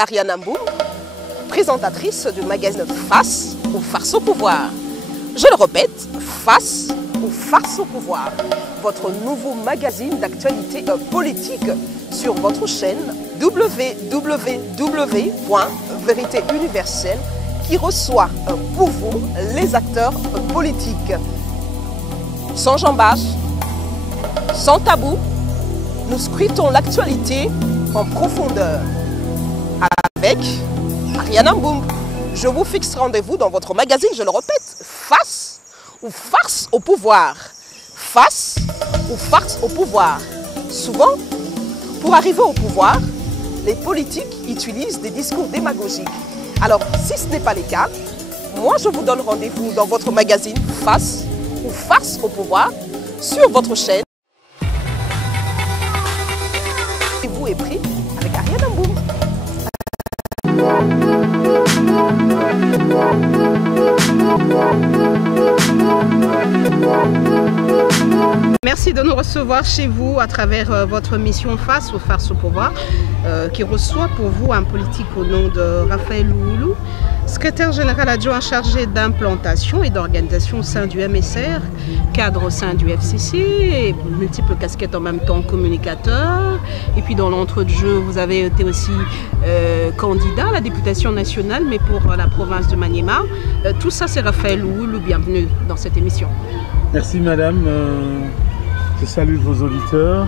Ariane Mboum, présentatrice du magazine Face ou Farce au pouvoir. Je le répète, Face ou Farce au pouvoir, votre nouveau magazine d'actualité politique sur votre chaîne www.vérité universelle qui reçoit pour vous les acteurs politiques. Sans jambage, sans tabou, nous scrutons l'actualité en profondeur. Avec Ariane Mboum, je vous fixe rendez-vous dans votre magazine, je le répète, Face ou Farce au pouvoir. Face ou farce au pouvoir. Souvent, pour arriver au pouvoir, les politiques utilisent des discours démagogiques. Alors, si ce n'est pas le cas, moi je vous donne rendez-vous dans votre magazine Face ou Farce au pouvoir sur votre chaîne. Et vous est pris avec Ariane Mboum. Merci de nous recevoir chez vous à travers votre mission Face ou Farce au pouvoir qui reçoit pour vous un politique au nom de Raphaël Louloulou, secrétaire général adjoint chargé d'implantation et d'organisation au sein du MSR, cadre au sein du FCC, et multiples casquettes en même temps, communicateur. Et puis dans l'entre-deux-jeux, vous avez été aussi candidat à la députation nationale, mais pour la province de Maniema. Tout ça, c'est Raphaël Louloulou. Bienvenue dans cette émission. Merci madame. Je salue vos auditeurs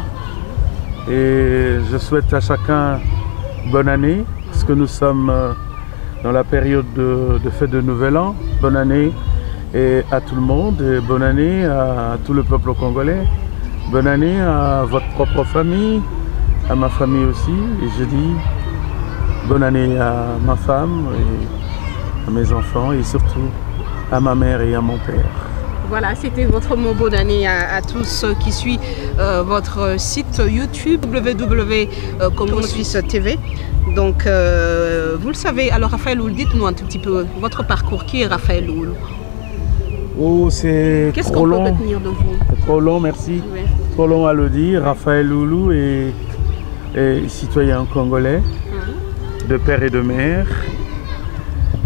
et je souhaite à chacun bonne année, parce que nous sommes dans la période de fête de Nouvel An. Bonne année et à tout le monde, et bonne année à tout le peuple congolais. Bonne année à votre propre famille, à ma famille aussi. Et je dis bonne année à ma femme et à mes enfants, et surtout à ma mère et à mon père. Voilà, c'était votre mot bonne année à tous ceux qui suivent votre site YouTube www.congo-suisse TV. Donc, vous le savez. Alors, Raphaël Louloulou, dites-nous un tout petit peu votre parcours. Qui est Raphaël Louloulou? Oh, c'est trop long. Qu'est-ce qu'on peut retenir de vous? C'est trop long, merci. Oui. Trop long à le dire. Raphaël Louloulou est citoyen congolais, de père et de mère,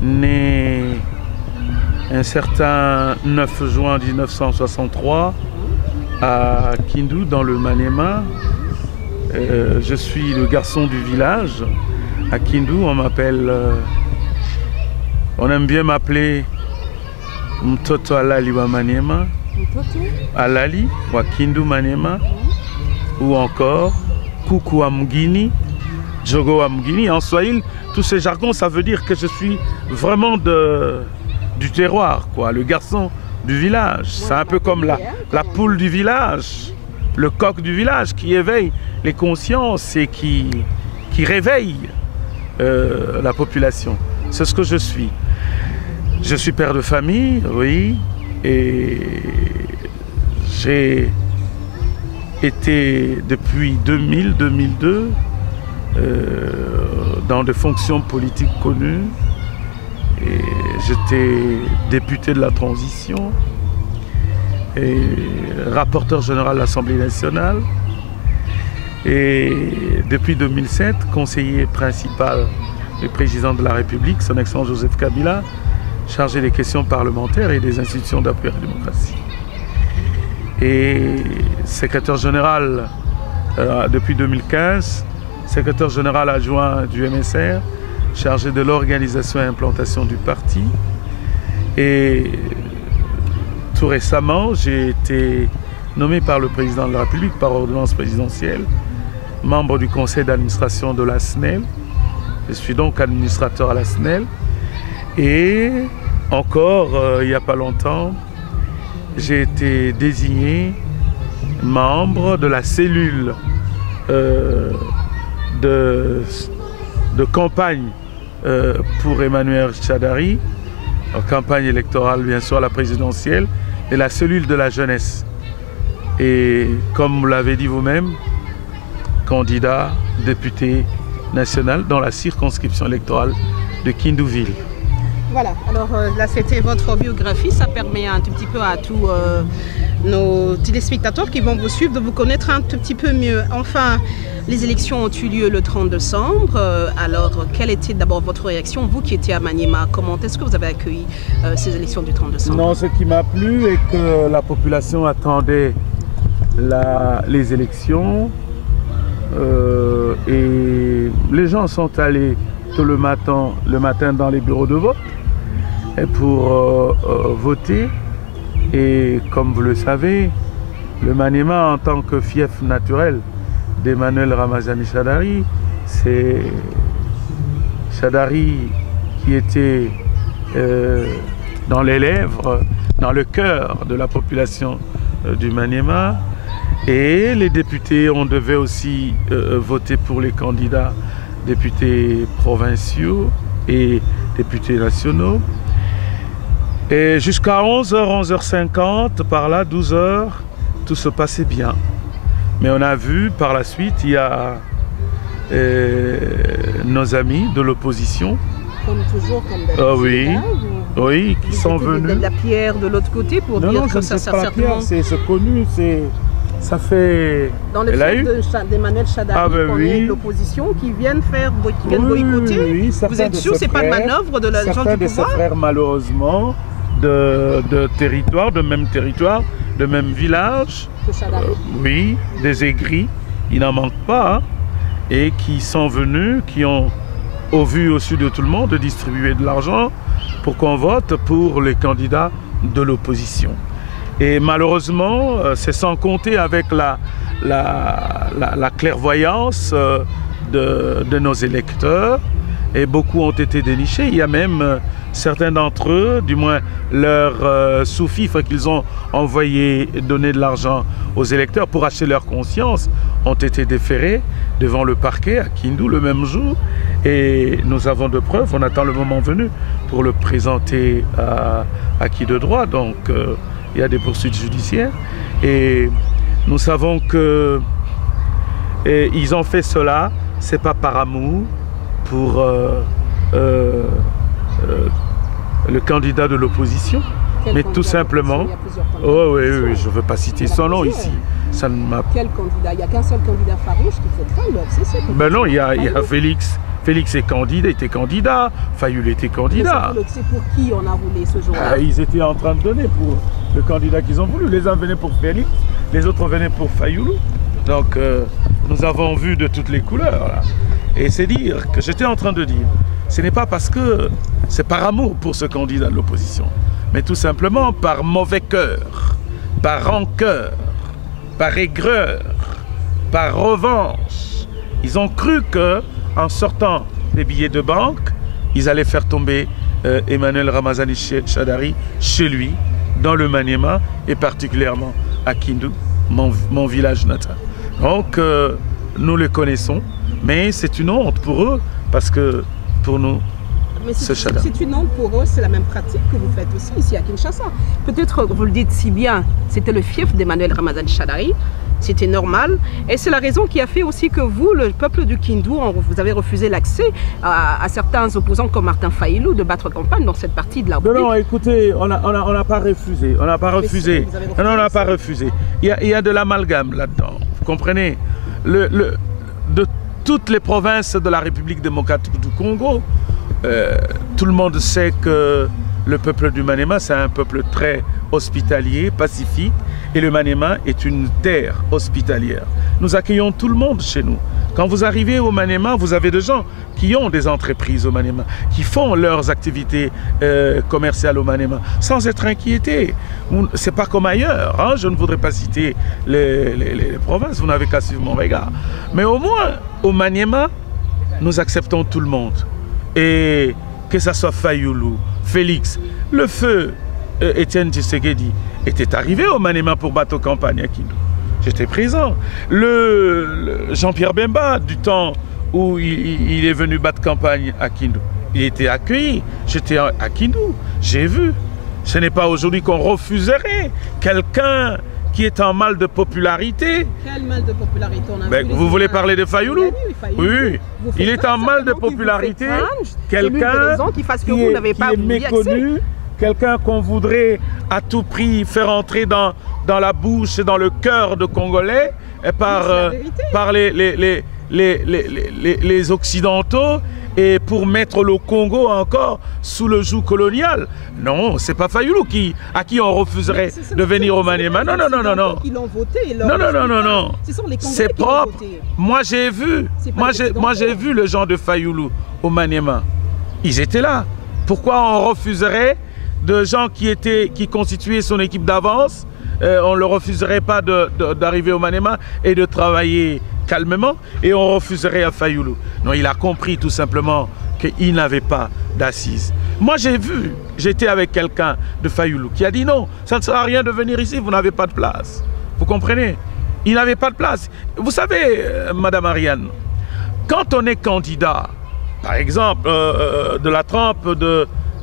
né un certain 9 juin 1963 à Kindu, dans le Maniema. Je suis le garçon du village. À Kindu, on m'appelle, on aime bien m'appeler Mtoto Alali wa Maniema, Alali wa Kindu Maniema, ou encore Kuku wa Mugini, Jogo wa Mugini. En swahili, tous ces jargons, ça veut dire que je suis vraiment du terroir, quoi, le garçon du village. C'est un peu comme la poule du village, le coq du village qui éveille les consciences et qui réveille la population. C'est ce que je suis. Je suis père de famille, oui, et j'ai été depuis 2000-2002 dans des fonctions politiques connues. J'étais député de la transition et rapporteur général de l'Assemblée nationale, et depuis 2007 conseiller principal du président de la République, son excellence Joseph Kabila, chargé des questions parlementaires et des institutions d'appui à la démocratie, et secrétaire général depuis 2015, secrétaire général adjoint du MSR, chargé de l'organisation et implantation du parti. Et tout récemment, j'ai été nommé par le président de la République, par ordonnance présidentielle, membre du conseil d'administration de la SNEL. Je suis donc administrateur à la SNEL. Et encore, il n'y a pas longtemps, j'ai été désigné membre de la cellule de campagne pour Emmanuel Tchadari, en campagne électorale bien sûr à la présidentielle, et la cellule de la jeunesse. Et comme vous l'avez dit vous-même, candidat député national dans la circonscription électorale de Kindouville. Voilà, alors là c'était votre biographie, ça permet un tout petit peu à tous nos téléspectateurs qui vont vous suivre de vous connaître un tout petit peu mieux. Enfin, les élections ont eu lieu le 30 décembre. Alors, quelle était d'abord votre réaction, vous qui étiez à Maniema? Comment est-ce que vous avez accueilli ces élections du 30 décembre? Non, ce qui m'a plu est que la population attendait les élections et les gens sont allés tôt le matin dans les bureaux de vote pour voter. Et comme vous le savez, le Maniema en tant que fief naturel d'Emmanuel Ramazani Shadary, c'est Shadary qui était dans les lèvres, dans le cœur de la population du Maniema. Et les députés, on devait aussi voter pour les candidats députés provinciaux et députés nationaux. Et jusqu'à 11h, 11h50, par là, 12h, tout se passait bien. Mais on a vu par la suite, il y a nos amis de l'opposition. Comme toujours, comme d'habitude. Oui, oui, qui sont venus. De la pierre de l'autre côté pour dire que ça sert certainement. C'est connu, ça fait. Dans le fait d'Emmanuel Shadary, on est l'opposition qui viennent boycotter. Oui, vous êtes sûr que ce n'est pas une manœuvre de la gens du pouvoir? Certains de ses frères, malheureusement, de territoire, de même village, oui, des aigris, il n'en manque pas, hein, et qui sont venus, qui ont, au vu au sud de tout le monde, distribué de l'argent pour qu'on vote pour les candidats de l'opposition. Et malheureusement, c'est sans compter avec la clairvoyance de nos électeurs, et beaucoup ont été dénichés. Il y a même certains d'entre eux, du moins leurs sous-fifres qu'ils ont envoyé donner de l'argent aux électeurs pour acheter leur conscience, ont été déférés devant le parquet à Kindu le même jour. Et nous avons de preuves, on attend le moment venu pour le présenter à qui de droit. Donc il y a des poursuites judiciaires. Et nous savons que ils ont fait cela, c'est pas par amour pour le candidat de l'opposition, mais tout simplement. Oh oui, je ne veux pas citer son nom ici. Ça ne m'a. Quel candidat? Il n'y a qu'un seul candidat farouche qui fait craindre le FCC. Ben non, il y a Félix. Félix était candidat, Fayoulou était candidat. C'est pour qui on a roulé ce jour-là? Ils étaient en train de donner pour le candidat qu'ils ont voulu. Les uns venaient pour Félix, les autres venaient pour Fayoulou. Donc nous avons vu de toutes les couleurs. Là. Et c'est dire que j'étais en train de dire, ce n'est pas parce que c'est par amour pour ce candidat de l'opposition, mais tout simplement par mauvais cœur, par rancœur, par aigreur, par revanche. Ils ont cru que en sortant des billets de banque, ils allaient faire tomber Emmanuel Ramazani Shadary chez lui, dans le Maniema, et particulièrement à Kindu, mon village natal. Donc, nous les connaissons, mais c'est une honte pour eux, parce que pour nous, c'est une honte pour eux, c'est la même pratique que vous faites aussi ici à Kinshasa. Peut-être, vous le dites si bien, c'était le fief d'Emmanuel Ramazani Shadary. C'était normal. Et c'est la raison qui a fait aussi que vous, le peuple du Kindu, vous avez refusé l'accès à certains opposants comme Martin Fayoulou de battre campagne dans cette partie de la République. Non, écoutez, on n'a pas refusé. On n'a pas refusé. Non, on n'a pas refusé. Il y a de l'amalgame là-dedans. Vous comprenez? De toutes les provinces de la République démocratique du Congo, tout le monde sait que le peuple du Maniema, c'est un peuple très hospitalier, pacifique. Et le Maniema est une terre hospitalière. Nous accueillons tout le monde chez nous. Quand vous arrivez au Maniema, vous avez des gens qui ont des entreprises au Maniema, qui font leurs activités commerciales au Maniema, sans être inquiétés. C'est pas comme ailleurs. Hein? Je ne voudrais pas citer les provinces, vous n'avez qu'à suivre mon regard. Mais au moins, au Maniema, nous acceptons tout le monde. Et que ce soit Fayoulou, Félix, le feu Étienne Tshisekedi était arrivé au Maniema pour battre campagne à Kindu. J'étais présent. Le Jean-Pierre Bemba, du temps où il est venu battre campagne à Kindu, il était accueilli. J'étais à Kindu, j'ai vu. Ce n'est pas aujourd'hui qu'on refuserait quelqu'un qui est en mal de popularité. Quel mal de popularité on a vu? Vous voulez parler de Fayoulou? Oui, il est en mal de popularité. Quelqu'un qui est méconnu. quelqu'un qu'on voudrait à tout prix faire entrer dans la bouche et dans le cœur de Congolais par les Occidentaux et pour mettre le Congo encore sous le joug colonial. Non, c'est pas Fayulu à qui on refuserait de venir au Maniema. Non, non, non, non, non. Ils l'ont voté. Non, non, non, non, non. C'est propre. Moi, j'ai vu. Moi, j'ai vu le gens de Fayulu au Maniema. Ils étaient là. Pourquoi on refuserait de gens qui constituaient son équipe d'avance? On ne le refuserait pas d'arriver au Maniema et de travailler calmement, et on refuserait à Fayulu. Non, il a compris tout simplement qu'il n'avait pas d'assises. Moi, j'ai vu, j'étais avec quelqu'un de Fayulu qui a dit non, ça ne sert à rien de venir ici, vous n'avez pas de place. Vous comprenez? Il n'avait pas de place. Vous savez, Madame Ariane, quand on est candidat, par exemple, de la trempe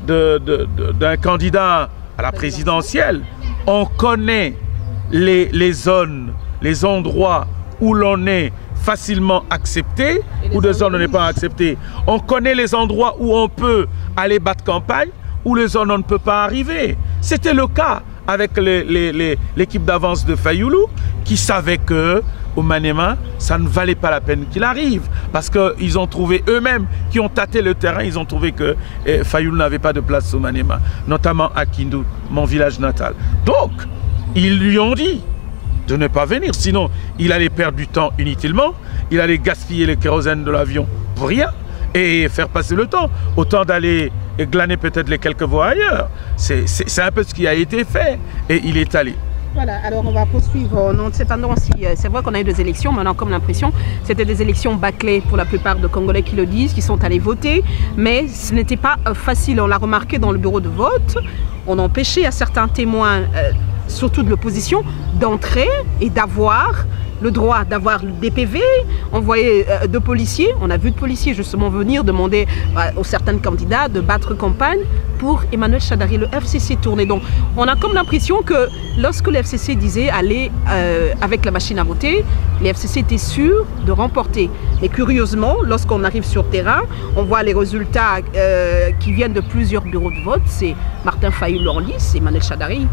d'un candidat à la présidentielle, on connaît les zones, les endroits où l'on est facilement accepté, où des zones on n'est pas accepté. On connaît les endroits où on peut aller battre campagne, où les zones on ne peut pas arriver. C'était le cas avec l'équipe d'avance de Fayulu, qui savait que au Maniema, ça ne valait pas la peine qu'il arrive. Parce qu'ils ont trouvé eux-mêmes, qui ont tâté le terrain, ils ont trouvé que Fayulu n'avait pas de place au Maniema, notamment à Kindu, mon village natal. Donc, ils lui ont dit de ne pas venir, sinon il allait perdre du temps inutilement, il allait gaspiller le kérosène de l'avion pour rien et faire passer le temps, autant d'aller glaner peut-être les quelques voix ailleurs. C'est un peu ce qui a été fait et il est allé. Voilà, alors on va poursuivre. Cependant, c'est vrai qu'on a eu des élections, mais on a comme l'impression que c'était des élections bâclées pour la plupart de Congolais qui le disent, qui sont allés voter, mais ce n'était pas facile. On l'a remarqué dans le bureau de vote, on empêchait à certains témoins, surtout de l'opposition, d'entrer et d'avoir le droit d'avoir des PV. On voyait de policiers, on a vu de policiers justement venir demander aux certains candidats de battre campagne pour Emmanuel Shadari. Le FCC tournait. Donc on a comme l'impression que lorsque le FCC disait aller avec la machine à voter, les FCC étaient sûrs de remporter. Mais curieusement, lorsqu'on arrive sur terrain, on voit les résultats qui viennent de plusieurs bureaux de vote. C'est Martin Fayulu en lice, Emmanuel Shadari.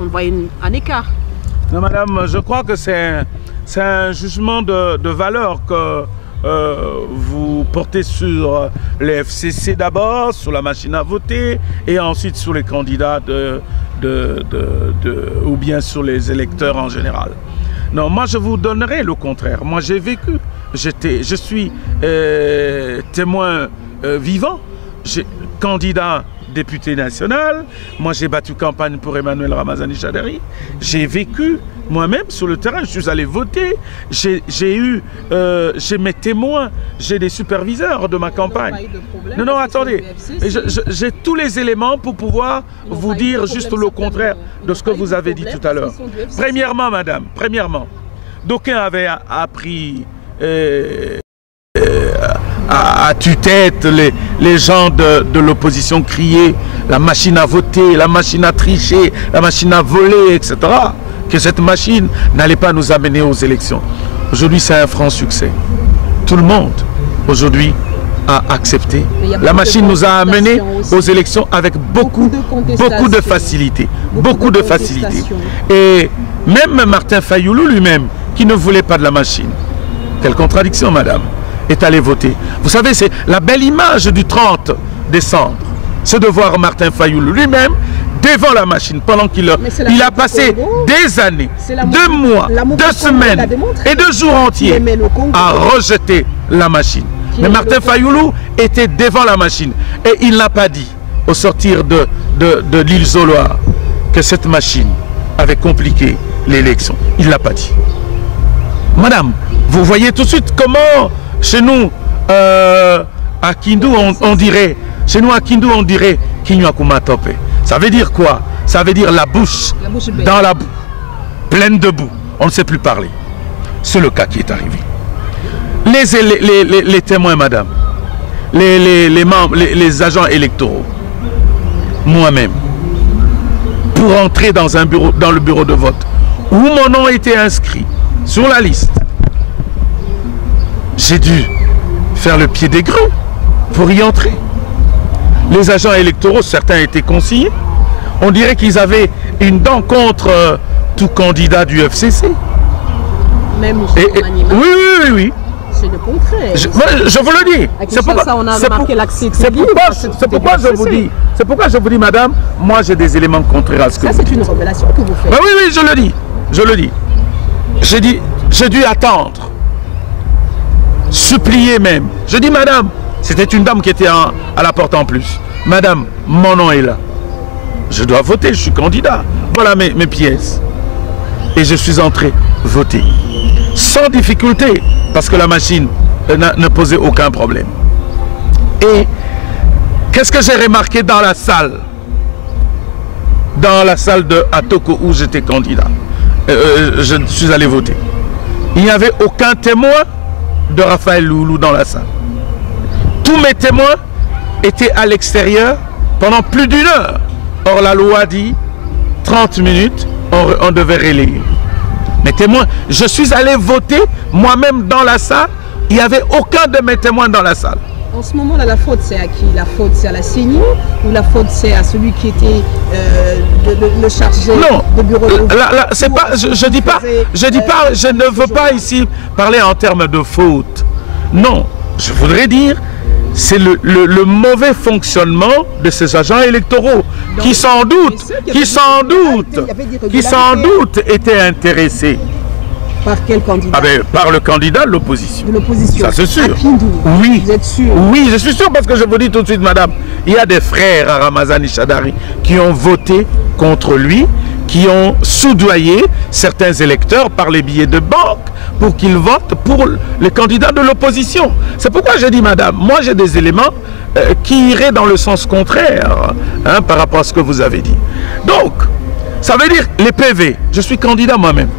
On voit un écart. Non, madame, je crois que c'est un jugement de valeur que vous portez sur les FCC d'abord, sur la machine à voter, et ensuite sur les candidats ou bien sur les électeurs en général. Non, moi je vous donnerai le contraire. Moi j'ai vécu, je suis témoin vivant, candidat député national, moi j'ai battu campagne pour Emmanuel Ramazani Shadari, j'ai vécu moi-même sur le terrain, je suis allé voter, j'ai mes témoins, j'ai des superviseurs de ma campagne. Non, non, attendez, j'ai tous les éléments pour pouvoir vous dire juste le contraire de ce que vous avez dit tout à l'heure. Premièrement, madame, d'aucuns avaient appris à tue-tête, les gens de l'opposition criaient la machine à voter, la machine à tricher, la machine à voler, etc. Que cette machine n'allait pas nous amener aux élections. Aujourd'hui, c'est un franc succès. Tout le monde, aujourd'hui, a accepté. La machine nous a amenés aux élections avec beaucoup de facilité. Beaucoup de facilité. Et même Martin Fayulu lui-même, qui ne voulait pas de la machine. Quelle contradiction, madame, est allé voter. Vous savez, c'est la belle image du 30 décembre. C'est de voir Martin Fayulu lui-même devant la machine, pendant qu'il a passé des années, 2 mois, 2 semaines et 2 jours entiers à rejeter la machine. Mais Martin Fayulu était devant la machine et il n'a pas dit, au sortir de l'île Zoloa, que cette machine avait compliqué l'élection. Il ne l'a pas dit. Madame, vous voyez tout de suite comment, chez nous, à Kindu, on dirait, Kinyakuma Tope. Ça veut dire quoi? Ça veut dire la bouche dans la boue, pleine de boue. On ne sait plus parler. C'est le cas qui est arrivé. Les témoins, madame, les membres, les agents électoraux, moi-même, pour entrer dans le bureau de vote, où mon nom était inscrit sur la liste, j'ai dû faire le pied des grues pour y entrer. les agents électoraux, certains étaient consignés. On dirait qu'ils avaient une dent contre tout candidat du FCC. Même oui. Oui. C'est le contraire. Je vous le dis. C'est pourquoi je vous dis, madame, moi j'ai des éléments contraires à ce que vous dites. Ça, c'est une révélation que vous faites. Ben oui, je le dis. J'ai dû attendre. Supplier même. Je dis, madame, c'était une dame qui était à la porte en plus. Madame, mon nom est là. Je dois voter, je suis candidat. Voilà mes pièces. Et je suis entré voter. Sans difficulté, parce que la machine ne posait aucun problème. Et qu'est-ce que j'ai remarqué dans la salle? Dans la salle de Atoko où j'étais candidat. Je suis allé voter. Il n'y avait aucun témoin de Raphaël Loulou dans la salle. Tous mes témoins étaient à l'extérieur pendant plus d'une heure. Or la loi dit 30 minutes, on devait relayer. Mes témoins, je suis allé voter moi-même dans la salle. Il n'y avait aucun de mes témoins dans la salle. En ce moment-là, la faute c'est à qui? La faute c'est à la CENI ou la faute c'est à celui qui était le chargé de bureau de... c'est pas, je ne veux pas ici parler en termes de faute. Non, je voudrais dire, c'est le mauvais fonctionnement de ces agents électoraux qui sans doute étaient intéressés. Par quel candidat? Par le candidat de l'opposition. De l'opposition. Ça c'est sûr. Oui. Vous êtes sûr? Oui, je suis sûr parce que je vous dis tout de suite, madame, il y a des frères à Ramazani Chadari qui ont voté contre lui, qui ont soudoyé certains électeurs par les billets de banque pour qu'ils votent pour les candidats de l'opposition. C'est pourquoi je dis, madame, moi j'ai des éléments qui iraient dans le sens contraire par rapport à ce que vous avez dit. Donc, ça veut dire les PV, je suis candidat moi-même.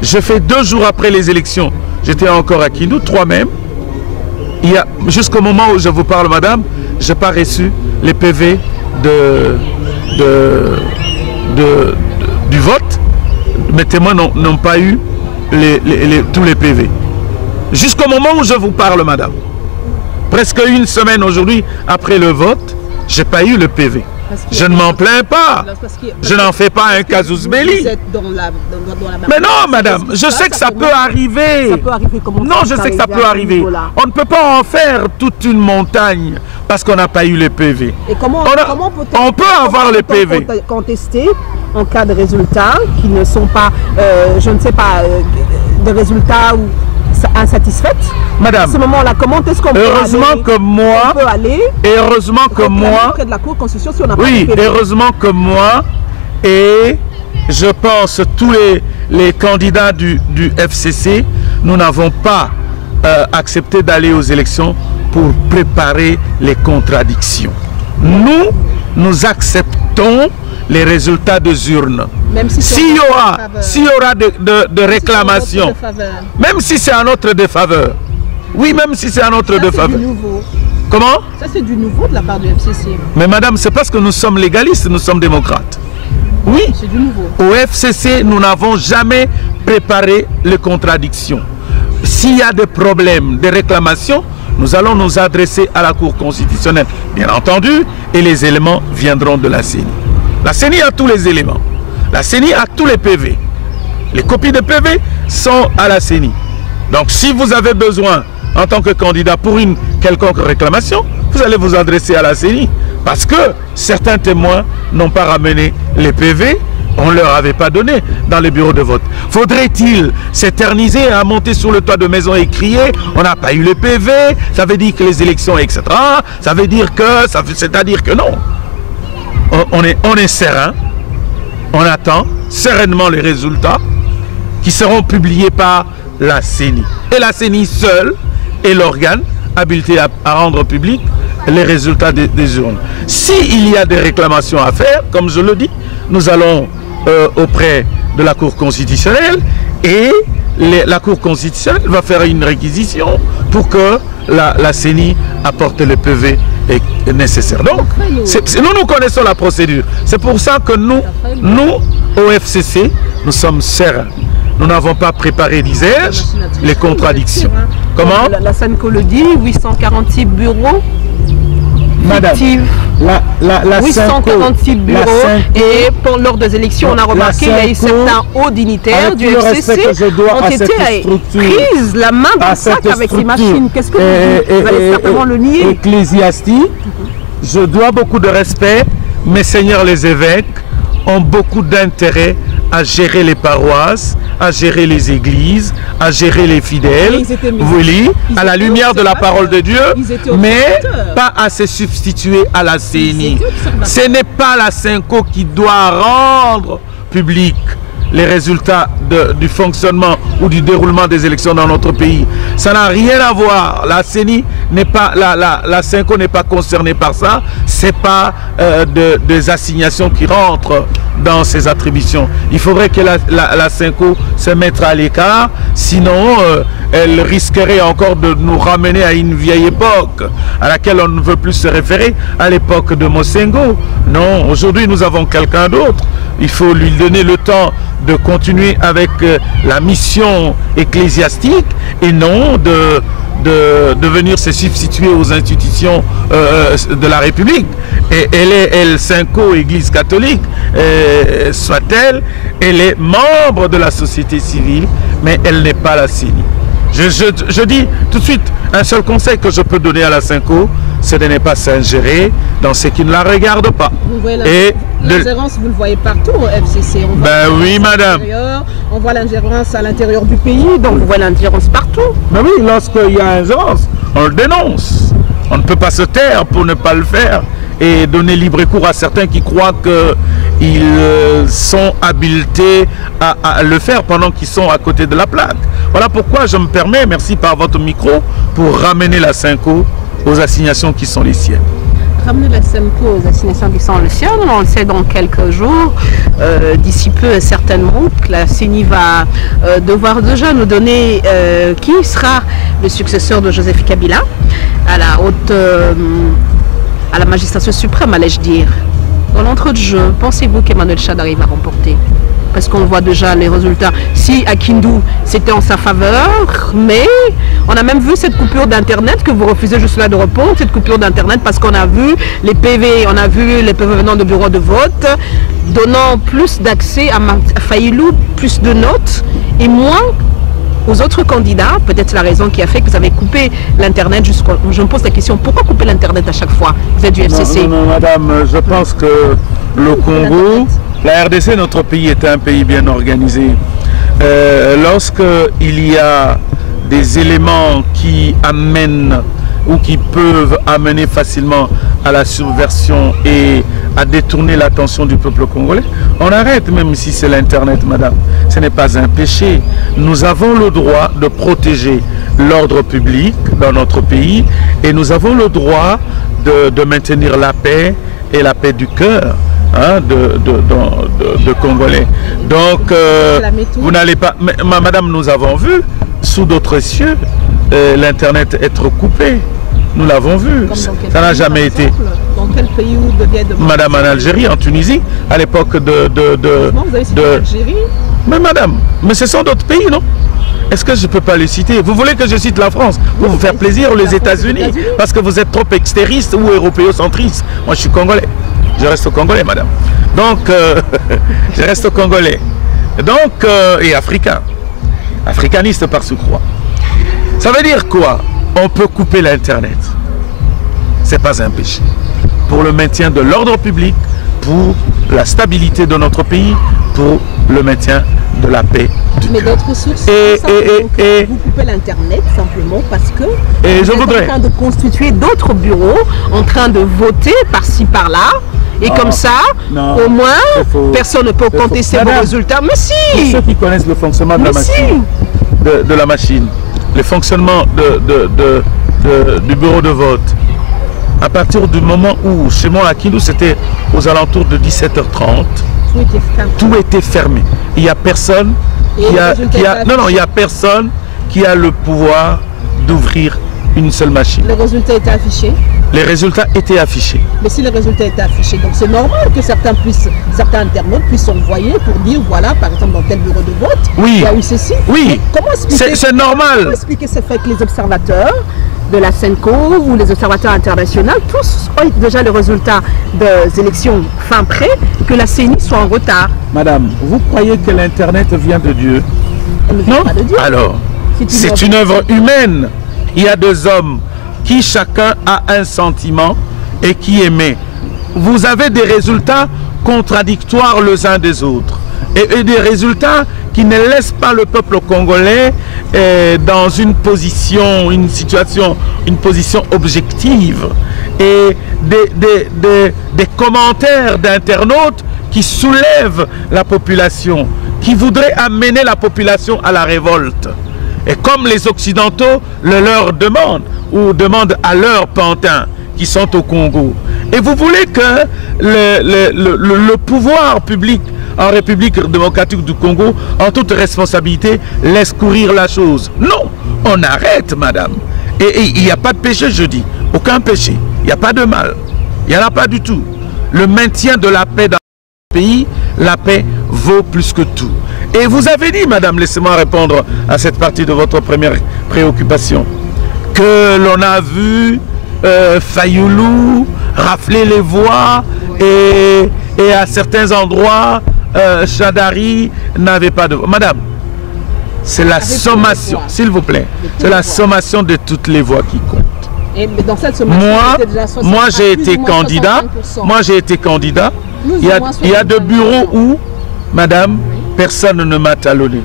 Je fais 2 jours après les élections, j'étais encore à Kindu, 3 même. Jusqu'au moment où je vous parle, madame, je n'ai pas reçu les PV du vote. Mes témoins n'ont pas eu tous les PV. Jusqu'au moment où je vous parle, madame. Presque une semaine aujourd'hui après le vote, je n'ai pas eu le PV. Je ne m'en plains pas. Je n'en fais pas un casus belli. Mais non, madame, je sais que ça peut arriver. Non, je sais que ça peut arriver. On ne peut pas en faire toute une montagne parce qu'on n'a pas eu les PV. Et comment on peut avoir les PV. Contester en cas de résultats qui ne sont pas, je ne sais pas, de résultats ou insatisfaite. Madame, à ce moment-là, comment est-ce qu'on peut aller et heureusement que moi, auprès de la Cour de Constitution si on n'a pas oui, heureusement que moi et je pense tous les candidats du FCC, nous n'avons pas accepté d'aller aux élections pour préparer les contradictions. Nous acceptons les résultats des urnes. S'il y aura de réclamations, même si c'est à notre défaveur, oui, même si c'est à notre défaveur. Comment? Ça, c'est du nouveau de la part du FCC. Mais madame, c'est parce que nous sommes légalistes, nous sommes démocrates. Oui, c'est du nouveau. Au FCC, nous n'avons jamais préparé les contradictions. S'il y a des problèmes, des réclamations, nous allons nous adresser à la Cour constitutionnelle, bien entendu, et les éléments viendront de la CENI. La CENI a tous les éléments. La CENI a tous les PV. Les copies de PV sont à la CENI. Donc si vous avez besoin, en tant que candidat, pour une quelconque réclamation, vous allez vous adresser à la CENI. Parce que certains témoins n'ont pas ramené les PV, on ne leur avait pas donné dans les bureaux de vote. Faudrait-il s'éterniser à monter sur le toit de maison et crier « on n'a pas eu les PV, ça veut dire que les élections, etc. » Ça veut dire que, c'est-à-dire que non. On est serein, on attend sereinement les résultats qui seront publiés par la CENI. Et la CENI seule est l'organe habilité à rendre public les résultats des urnes. S'il y a des réclamations à faire, comme je le dis, nous allons auprès de la Cour constitutionnelle et la Cour constitutionnelle va faire une réquisition pour que la CENI apporte le PV nécessaire. Donc, nous connaissons la procédure. C'est pour ça que nous, au FCC, nous sommes sereins. Nous n'avons pas préparé, disais-je, les contradictions. Comment? La SENCO le dit, 846 bureaux fictive. La 846 bureaux et lors des élections, on a remarqué qu'il y a eu certains hauts dignitaires du FCC ont été prises la main dans le sac avec ces machines. Qu'est-ce que vous allez certainement le nier? Ecclésiastique, je dois beaucoup de respect. Mes seigneurs les évêques ont beaucoup d'intérêt à gérer les paroisses, à gérer les églises, à gérer les fidèles, oui, à la lumière de la parole de Dieu, mais pas à se substituer à la CENI. Ce n'est pas la SENCO qui doit rendre public les résultats du fonctionnement ou du déroulement des élections dans notre pays. Ça n'a rien à voir. La CENI n'est pas, la SENCO n'est pas concernée par ça. C'est pas des assignations qui rentrent dans ses attributions. Il faudrait que la SENCO se mette à l'écart, sinon elle risquerait encore de nous ramener à une vieille époque à laquelle on ne veut plus se référer, à l'époque de Mosengo. Non, aujourd'hui nous avons quelqu'un d'autre. Il faut lui donner le temps de continuer avec la mission ecclésiastique et non de venir se substituer aux institutions de la République. Et elle SENCO, Église catholique, soit-elle, elle est membre de la société civile, mais elle n'est pas la CENI. Je dis tout de suite, un seul conseil que je peux donner à la SENCO, c'est de ne pas s'ingérer dans ce qui ne la regarde pas. L'ingérence, vous le voyez partout au FCC. Oui, madame. On voit l'ingérence à l'intérieur du pays, donc on voit l'ingérence partout. Mais oui, lorsqu'il y a ingérence, on le dénonce. On ne peut pas se taire pour ne pas le faire et donner libre cours à certains qui croient qu'ils sont habilités à le faire pendant qu'ils sont à côté de la plaque. Voilà pourquoi je me permets, merci par votre micro, pour ramener la SENCO aux assignations qui sont les siennes. Ramener la SENCO aux assignations qui sont les siennes, on le sait dans quelques jours, d'ici peu certainement, que la CENI va devoir déjà nous donner qui sera le successeur de Joseph Kabila à la haute, à la magistrature suprême, allais-je dire. Dans l'entre-deux-jeux, pensez-vous qu'Emmanuel Chad arrive à remporter? Parce qu'on voit déjà les résultats. Si à Kindu, c'était en sa faveur, mais on a même vu cette coupure d'Internet que vous refusez juste là de répondre, cette coupure d'Internet, parce qu'on a vu les PV, venant de bureaux de vote, donnant plus d'accès à Faïlou, plus de notes, et moins aux autres candidats. Peut-être la raison qui a fait que vous avez coupé l'Internet. Je me pose la question, pourquoi couper l'Internet à chaque fois? Vous êtes du FCC. Non, madame, je pense que le Congo... La RDC, notre pays, est un pays bien organisé. Lorsqu'il y a des éléments qui amènent ou qui peuvent amener facilement à la subversion et à détourner l'attention du peuple congolais, on arrête, même si c'est l'Internet, madame. Ce n'est pas un péché. Nous avons le droit de protéger l'ordre public dans notre pays et nous avons le droit de maintenir la paix et la paix du cœur. De Congolais. Donc, vous n'allez pas... Mais, madame, nous avons vu, sous d'autres cieux, l'Internet être coupé. Nous l'avons vu. Ça n'a jamais été... Dans quel pays madame, en Algérie, en Tunisie, à l'époque vous avez cité l'Algérie? Mais madame, mais ce sont d'autres pays, non? Est-ce que je ne peux pas les citer? Vous voulez que je cite la France pour vous faire plaisir, ou les États-Unis? Parce que vous êtes trop extériste ou européocentriste. Moi, je suis congolais. Je reste congolais, madame. Donc, je reste congolais. Donc, et africain. Africaniste par surcroît. Ça veut dire quoi? On peut couper l'Internet. C'est pas un péché. Pour le maintien de l'ordre public, pour la stabilité de notre pays, pour le maintien de la paix du cœur. Mais d'autres sources, vous coupez l'Internet simplement parce que vous êtes en train de constituer d'autres bureaux, en train de voter par-ci, par-là. Et comme ça, au moins, personne ne peut contester vos résultats. Mais si! Pour ceux qui connaissent le fonctionnement de la machine, de la machine, le fonctionnement du bureau de vote, à partir du moment où, chez moi à Kindu, c'était aux alentours de 17h30, tout était fermé. Il n'y a personne il y a personne qui a le pouvoir d'ouvrir une seule machine. Les résultats étaient affichés? Les résultats étaient affichés. Mais si les résultats étaient affichés, donc c'est normal que certains internautes puissent envoyer pour dire, voilà, par exemple, dans tel bureau de vote, oui, il y a eu ceci. Oui, c'est normal. Comment expliquer ce fait que les observateurs de la SENCO ou les observateurs internationaux, tous ont déjà le résultat des élections fin prêt, que la CENI soit en retard. Madame, vous croyez que l'Internet vient de Dieu? Non? Pas de Dieu. Alors, c'est une œuvre humaine. Il y a deux hommes qui chacun a un sentiment et qui aimait. Vous avez des résultats contradictoires les uns des autres. Et des résultats qui ne laissent pas le peuple congolais dans une position, une position objective. Et des commentaires d'internautes qui soulèvent la population, qui voudraient amener la population à la révolte. Et comme les Occidentaux le leur demandent, ou demandent à leurs pantins qui sont au Congo. Et vous voulez que le pouvoir public en République démocratique du Congo, en toute responsabilité, laisse courir la chose. Non, on arrête, madame. Et il n'y a pas de péché, je dis. Aucun péché. Il n'y a pas de mal. Il n'y en a pas du tout. Le maintien de la paix dans le pays, la paix vaut plus que tout. Et vous avez dit, madame, laissez-moi répondre à cette partie de votre première préoccupation, que l'on a vu Fayoulou rafler les voix et à certains endroits, Chadari n'avait pas de voix. Madame, c'est la sommation, s'il vous plaît, c'est la sommation de toutes les voix qui comptent. Et dans cette sommation, moi j'ai été candidat. Moi j'ai été candidat. Il y a deux bureaux où, madame, personne ne m'a talonné.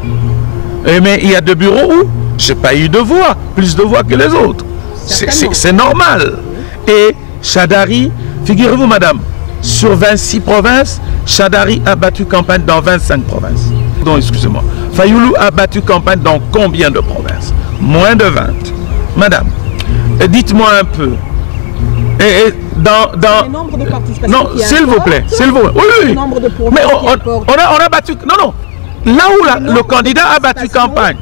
Mais il y a deux bureaux où j'ai pas eu de voix, plus de voix que les autres. C'est normal. Et Chadari, figurez-vous, madame, sur 26 provinces, Chadari a battu campagne dans 25 provinces. Donc, excusez-moi. Fayoulou a battu campagne dans combien de provinces? Moins de 20. Madame, dites-moi un peu. Le nombre de participations. Non, s'il vous plaît, s'il vous plaît. Oui, oui. Mais on a battu. Non, non. Là où le candidat a battu campagne.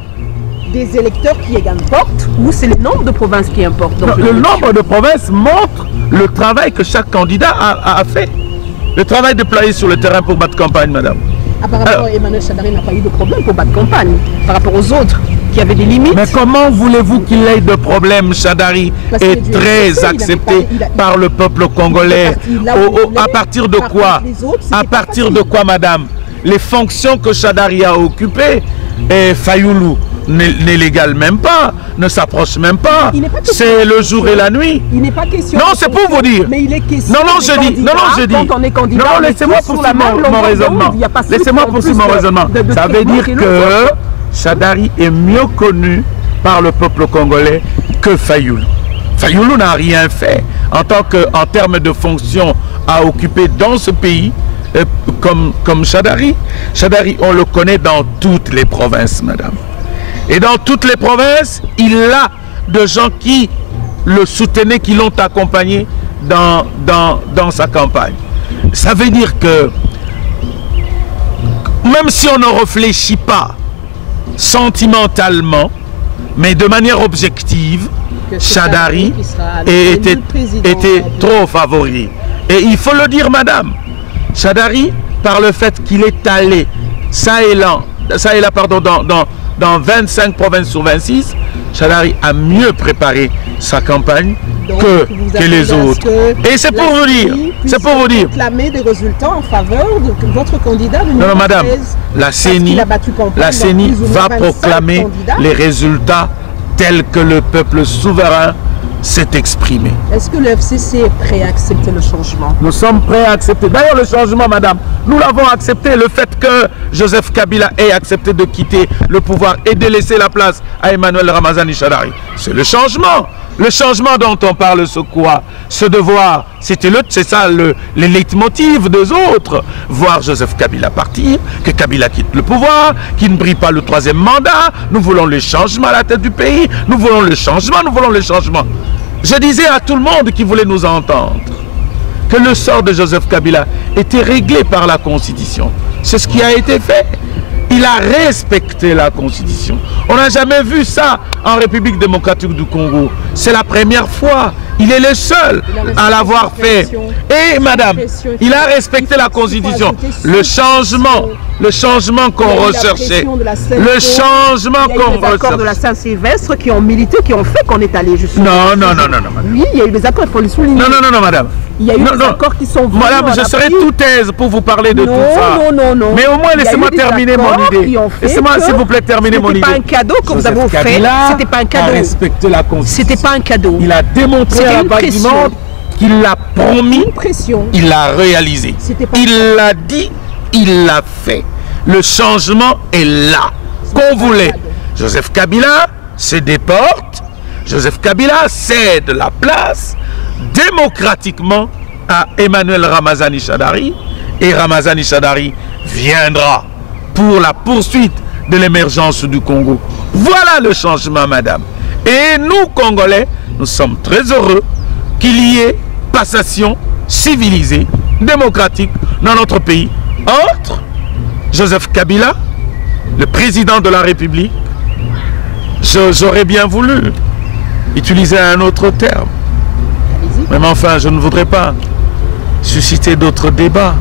Des électeurs qui importent, ou c'est le nombre de provinces qui importent? Non, le nombre de provinces montre le travail que chaque candidat a fait. Le travail déployé sur le terrain pour battre campagne, madame. Apparemment, Emmanuel Chadari n'a pas eu de problème pour battre campagne par rapport aux autres qui avaient des limites. Mais comment voulez-vous qu'il ait de problème? Chadari est très accepté par le peuple congolais. À partir de quoi? À partir de quoi, madame? Les fonctions que Chadari a occupées, et Fayoulou n'est légal même pas, ne s'approche même pas. C'est le jour et la nuit. Il n'est pas question. Non, c'est pour vous dire. Mais il est question. Non, non, je dis. Non, non, je dis. Quand on est candidat, non, laissez-moi poursuivre mon raisonnement. Laissez-moi poursuivre mon raisonnement. Ça veut dire que Chadari est mieux connu par le peuple congolais que Fayoulou. Fayoulou n'a rien fait en termes de fonctions à occuper dans ce pays comme Chadari. Chadari, on le connaît dans toutes les provinces, madame. Et dans toutes les provinces, il a de gens qui le soutenaient, qui l'ont accompagné dans sa campagne. Ça veut dire que même si on ne réfléchit pas sentimentalement, mais de manière objective, Chadari était trop favori. Et il faut le dire, madame, Chadari, par le fait qu'il est allé ça et là, dans 25 provinces sur 26, Chadari a mieux préparé sa campagne que les autres. Et c'est pour vous dire, c'est pour vous dire. Réclamer des résultats en faveur de votre candidat de non, madame, la CENI va proclamer les résultats tels que le peuple souverain s'est exprimé. Est-ce que le FCC est prêt à accepter le changement? Nous sommes prêts à accepter. D'ailleurs, le changement, madame, nous l'avons accepté. Le fait que Joseph Kabila ait accepté de quitter le pouvoir et de laisser la place à Emmanuel Ramazani Chadari, c'est le changement. Le changement dont on parle, c'est quoi? Ce devoir, c'est ça le leitmotiv des autres. Voir Joseph Kabila partir, que Kabila quitte le pouvoir, qu'il ne brille pas le troisième mandat. Nous voulons le changement à la tête du pays. Nous voulons le changement, nous voulons le changement. Je disais à tout le monde qui voulait nous entendre que le sort de Joseph Kabila était réglé par la Constitution. C'est ce qui a été fait. Il a respecté la Constitution. On n'a jamais vu ça en République démocratique du Congo. C'est la première fois. Il est le seul à l'avoir fait. Et madame, il a respecté la Constitution. Le changement qu'on recherchait. Le changement qu'on recherchait. Il y a eu les accords de la Saint-Sylvestre qui ont milité, qui ont fait qu'on est allé jusqu'à... Non, madame. Oui, il y a eu des accords, il faut le souligner. Non, madame. Il y a eu des accords qui sont venus. Madame, je serai tout aise pour vous parler de tout ça. Non. Mais au moins, laissez-moi terminer mon idée. Laissez-moi, s'il vous plaît, terminer mon idée. C'était pas un cadeau que vous avez fait. C'était pas un cadeau. Il a respecté la Constitution. C'était pas un cadeau. Il a démontré à la Banque du Monde qu'il l'a promis. Il l'a réalisé. Il l'a dit, il l'a fait. Le changement est là. Qu'on voulait. Joseph Kabila se déporte. Joseph Kabila cède la place démocratiquement à Emmanuel Ramazani Shadary. Et Ramazani Shadary viendra pour la poursuite de l'émergence du Congo. Voilà le changement, madame. Et nous, Congolais, nous sommes très heureux qu'il y ait passation civilisée, démocratique dans notre pays entre Joseph Kabila, le président de la République. J'aurais bien voulu utiliser un autre terme. Mais enfin, je ne voudrais pas susciter d'autres débats.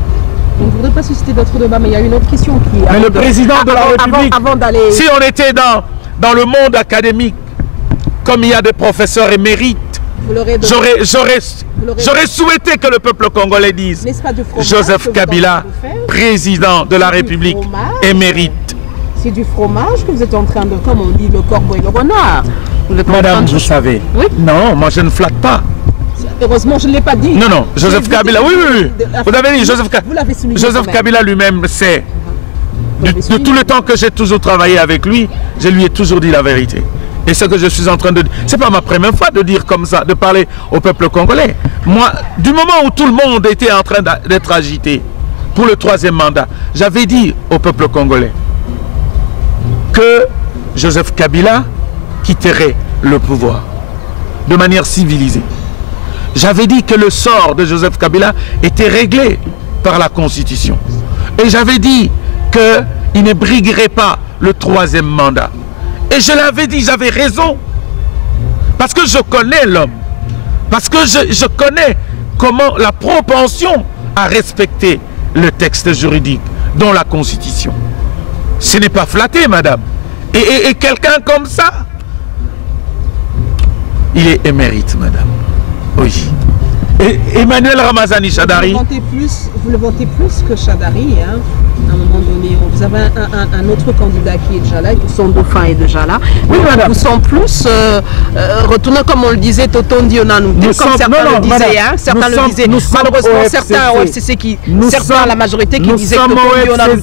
On ne voudrait pas susciter d'autres débats, mais il y a une autre question qui... Mais le président de la République, avant d'aller... si on était dans le monde académique, comme il y a des professeurs émérites, j'aurais souhaité que le peuple congolais dise Joseph Kabila, président de la République émérite. C'est du fromage que vous êtes en train de, comme on dit, le corbeau et le renard. Madame, vous savez. Oui. Non, moi je ne flatte pas. Heureusement, je ne l'ai pas dit. Non, Joseph Kabila, oui. Vous avez dit, Joseph Kabila lui-même sait. De tout le temps que j'ai toujours travaillé avec lui, je lui ai toujours dit la vérité. Et ce que je suis en train de dire, c'est pas ma première fois de dire comme ça, de parler au peuple congolais. Moi, du moment où tout le monde était en train d'être agité pour le 3e mandat, j'avais dit au peuple congolais que Joseph Kabila quitterait le pouvoir de manière civilisée. J'avais dit que le sort de Joseph Kabila était réglé par la Constitution. Et j'avais dit qu'il ne briguerait pas le 3e mandat. Et je l'avais dit, j'avais raison. Parce que je connais l'homme. Parce que je connais comment la propension à respecter le texte juridique, dont la Constitution. Ce n'est pas flatté, madame. Et quelqu'un comme ça, il est émérite, madame. Oui. Et Emmanuel Ramazani Shadary. Vous le vantez plus que Shadary, hein, à un moment donné. Vous avez un autre candidat qui est déjà là, son dauphin est déjà là. Oui, madame. Vous sont plus retournant, comme on le disait, Toton Dionanou, comme certains le disaient. Hein, certains le disaient. Malheureusement, certains au FCC certains, la majorité qui disaient Toton Dionanou,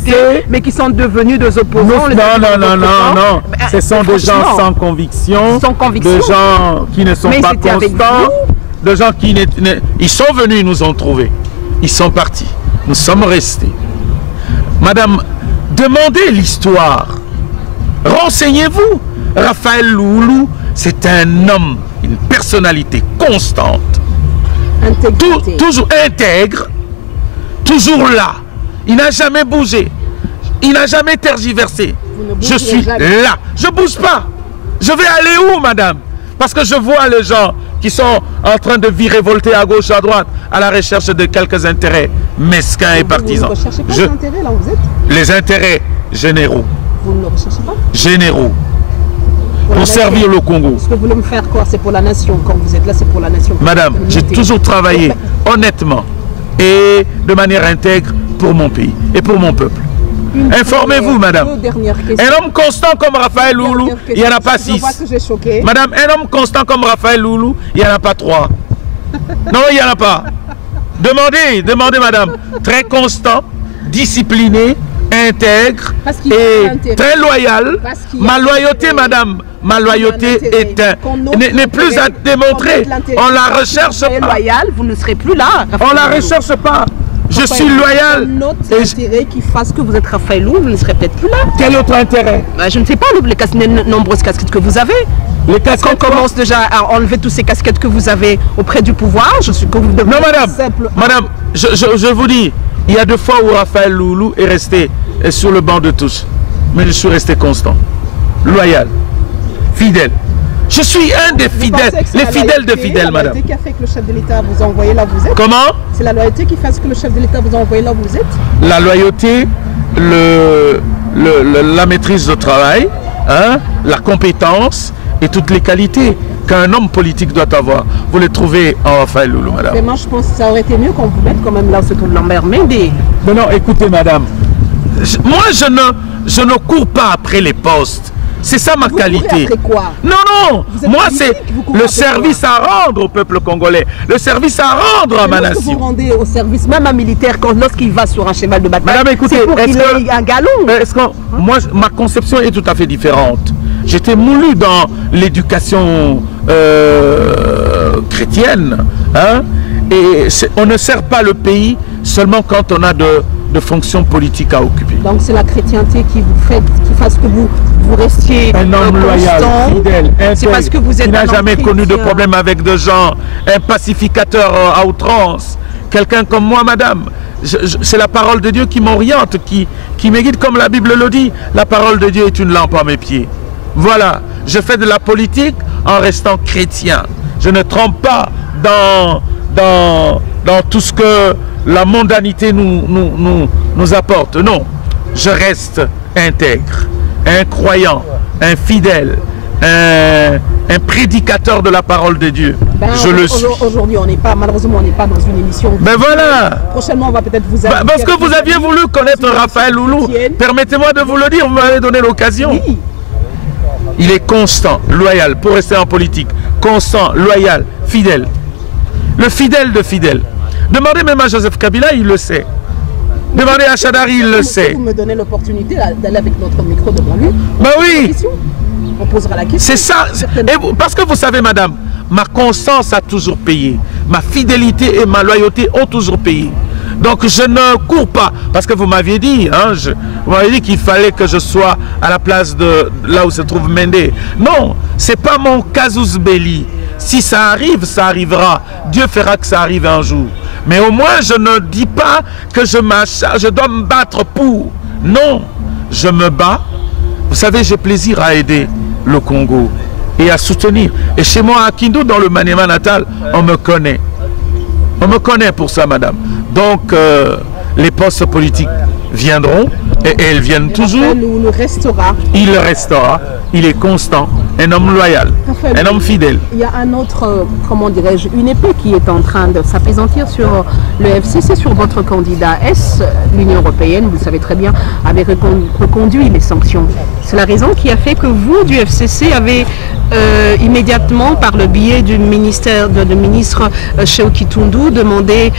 mais qui sont devenus des opposants. Non. Ce sont des gens sans conviction, des gens qui ne sont pas constants. De gens qui ils sont venus, ils nous ont trouvés. Ils sont partis. Nous sommes restés. Madame, demandez l'histoire. Renseignez-vous. Raphaël Loulou, c'est un homme, une personnalité constante. Toujours intègre. Toujours là. Il n'a jamais bougé. Il n'a jamais tergiversé. Je suis là. Je ne bouge pas. Je vais aller où, madame? Parce que je vois les gens qui sont en train de virer, volter à gauche, à droite, à la recherche de quelques intérêts mesquins et partisans. Vous ne recherchez pas les intérêts là où vous êtes? Les intérêts généraux. Vous ne le recherchez pas? Généraux. Pour servir le Congo. Ce que vous voulez me faire quoi? C'est pour la nation. Quand vous êtes là, c'est pour la nation. Madame, j'ai toujours travaillé honnêtement et de manière intègre pour mon pays et pour mon peuple. Informez-vous, madame. Un homme constant comme Raphaël Loulou, il n'y en a pas 6. Madame, un homme constant comme Raphaël Loulou, il n'y en a pas 3. Non, il n'y en a pas. Demandez, madame. Très constant, discipliné, intègre et très loyal. Ma loyauté, madame, ma loyauté n'est plus à démontrer. On la recherche pas. Loyal, vous ne serez plus là. On la recherche pas. Je suis loyal. Un autre intérêt qui fasse que vous êtes Raphaël Loulou, vous ne serez peut-être plus là. Quel autre intérêt? Je ne sais pas, les nombreuses casquettes que vous avez. Les casquettes. Quand on commence déjà à enlever toutes ces casquettes que vous avez auprès du pouvoir, je suis que vous devenez madame, je vous dis, il y a 2 fois où Raphaël Loulou est resté sur le banc de touche. Mais je suis resté constant, loyal, fidèle. Je suis un des fidèles, les fidèles de fidèles, madame. C'est la loyauté qui a fait que le chef de l'État vous a envoyé là où vous êtes? Comment? C'est la loyauté qui fait que le chef de l'État vous a envoyé là où vous êtes? La loyauté, la maîtrise de travail, hein, la compétence et toutes les qualités qu'un homme politique doit avoir. Vous les trouvez en Raphaël Loulou, madame. Vraiment, je pense que ça aurait été mieux qu'on vous mette quand même là où se trouve Lambert Mende. Mais non, écoutez, madame. Moi, je ne cours pas après les postes. C'est ça ma qualité. Après quoi? Non, non. Moi, c'est le service à rendre au peuple congolais. Le service à rendre à ma nation. Vous rendez au service, même un militaire, lorsqu'il va sur un cheval de bataille. Madame, écoutez, est-ce qu'il ait un galon? Moi, ma conception est tout à fait différente. J'étais moulu dans l'éducation chrétienne. Hein, et on ne sert pas le pays seulement quand on a de fonctions politiques à occuper. Donc c'est la chrétienté qui vous fait, qui fasse que vous restiez un homme loyal, fidèle, c'est parce que vous êtes qui n'a jamais connu de problème avec de gens, un pacificateur à outrance, quelqu'un comme moi, madame. C'est la parole de Dieu qui m'oriente, qui me guide, comme la Bible le dit. La parole de Dieu est une lampe à mes pieds. Voilà, je fais de la politique en restant chrétien. Je ne trompe pas dans tout ce que la mondanité nous apporte. Non, je reste intègre, un croyant, un fidèle, un prédicateur de la parole de Dieu. Je le suis. Aujourd'hui, malheureusement, on n'est pas dans une émission. Ben voilà. Prochainement, on va peut-être vous inviter. Parce que vous aviez voulu connaître Raphaël Loulou. Permettez-moi de vous le dire, vous m'avez donné l'occasion. Oui. Il est constant, loyal, pour rester en politique. Constant, loyal, fidèle. Le fidèle de fidèle. Demandez même à Joseph Kabila, il le sait. Demandez à Chadari, il le sait. Vous me donnez l'opportunité d'aller avec notre micro devant lui. Ben oui. On posera la question. C'est ça. Parce que vous savez, madame, ma constance a toujours payé. Ma fidélité et ma loyauté ont toujours payé. Donc je ne cours pas. Parce que vous m'aviez dit, hein, vous m'avez dit qu'il fallait que je sois à la place de là où se trouve Mende. Non, c'est pas mon casus belli. Si ça arrive, ça arrivera. Dieu fera que ça arrive un jour. Mais au moins, je ne dis pas que je dois me battre pour. Non, je me bats. Vous savez, j'ai plaisir à aider le Congo et à soutenir. Et chez moi, à Kindu, dans le Maniema natal, on me connaît. On me connaît pour ça, madame. Donc, les postes politiques viendront et elles viennent toujours. Il restera. Il restera. Il est constant. Un homme loyal. Un homme fidèle. Il y a un autre, comment dirais-je, une épée qui est en train de s'apaisantir sur le FCC, sur votre candidat. Est-ce l'Union européenne, vous le savez très bien, avait reconduit les sanctions? C'est la raison qui a fait que vous, du FCC, avez immédiatement, par le biais du ministère de ministre Cheo Kitundu, demandé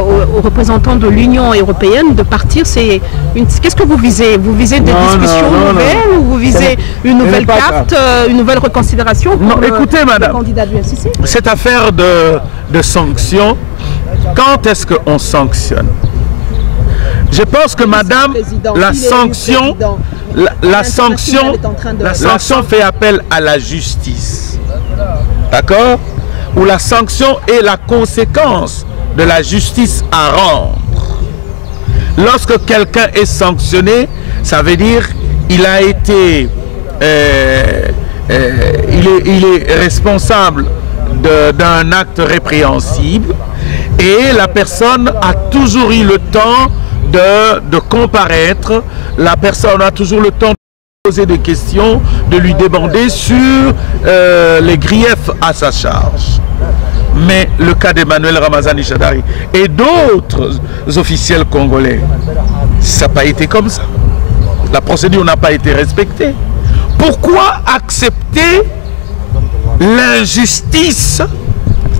aux représentants de l'Union européenne de partir. Qu'est-ce que vous visez? Vous visez des discussions nouvelles ou vous visez une nouvelle carte, une nouvelle reconsidération pour le candidat du FCC? Cette affaire de sanctions, quand est-ce qu'on sanctionne? Je pense que madame, la sanction fait appel à la justice. D'accord? Où la sanction est la conséquence de la justice à rendre. Lorsque quelqu'un est sanctionné, ça veut dire il a été il est responsable d'un acte répréhensible et la personne a toujours eu le temps de comparaître. La personne a toujours le temps de poser des questions, de lui demander sur les griefs à sa charge. Mais le cas d'Emmanuel Ramazani Chadari et d'autres officiels congolais, ça n'a pas été comme ça. La procédure n'a pas été respectée. Pourquoi accepter l'injustice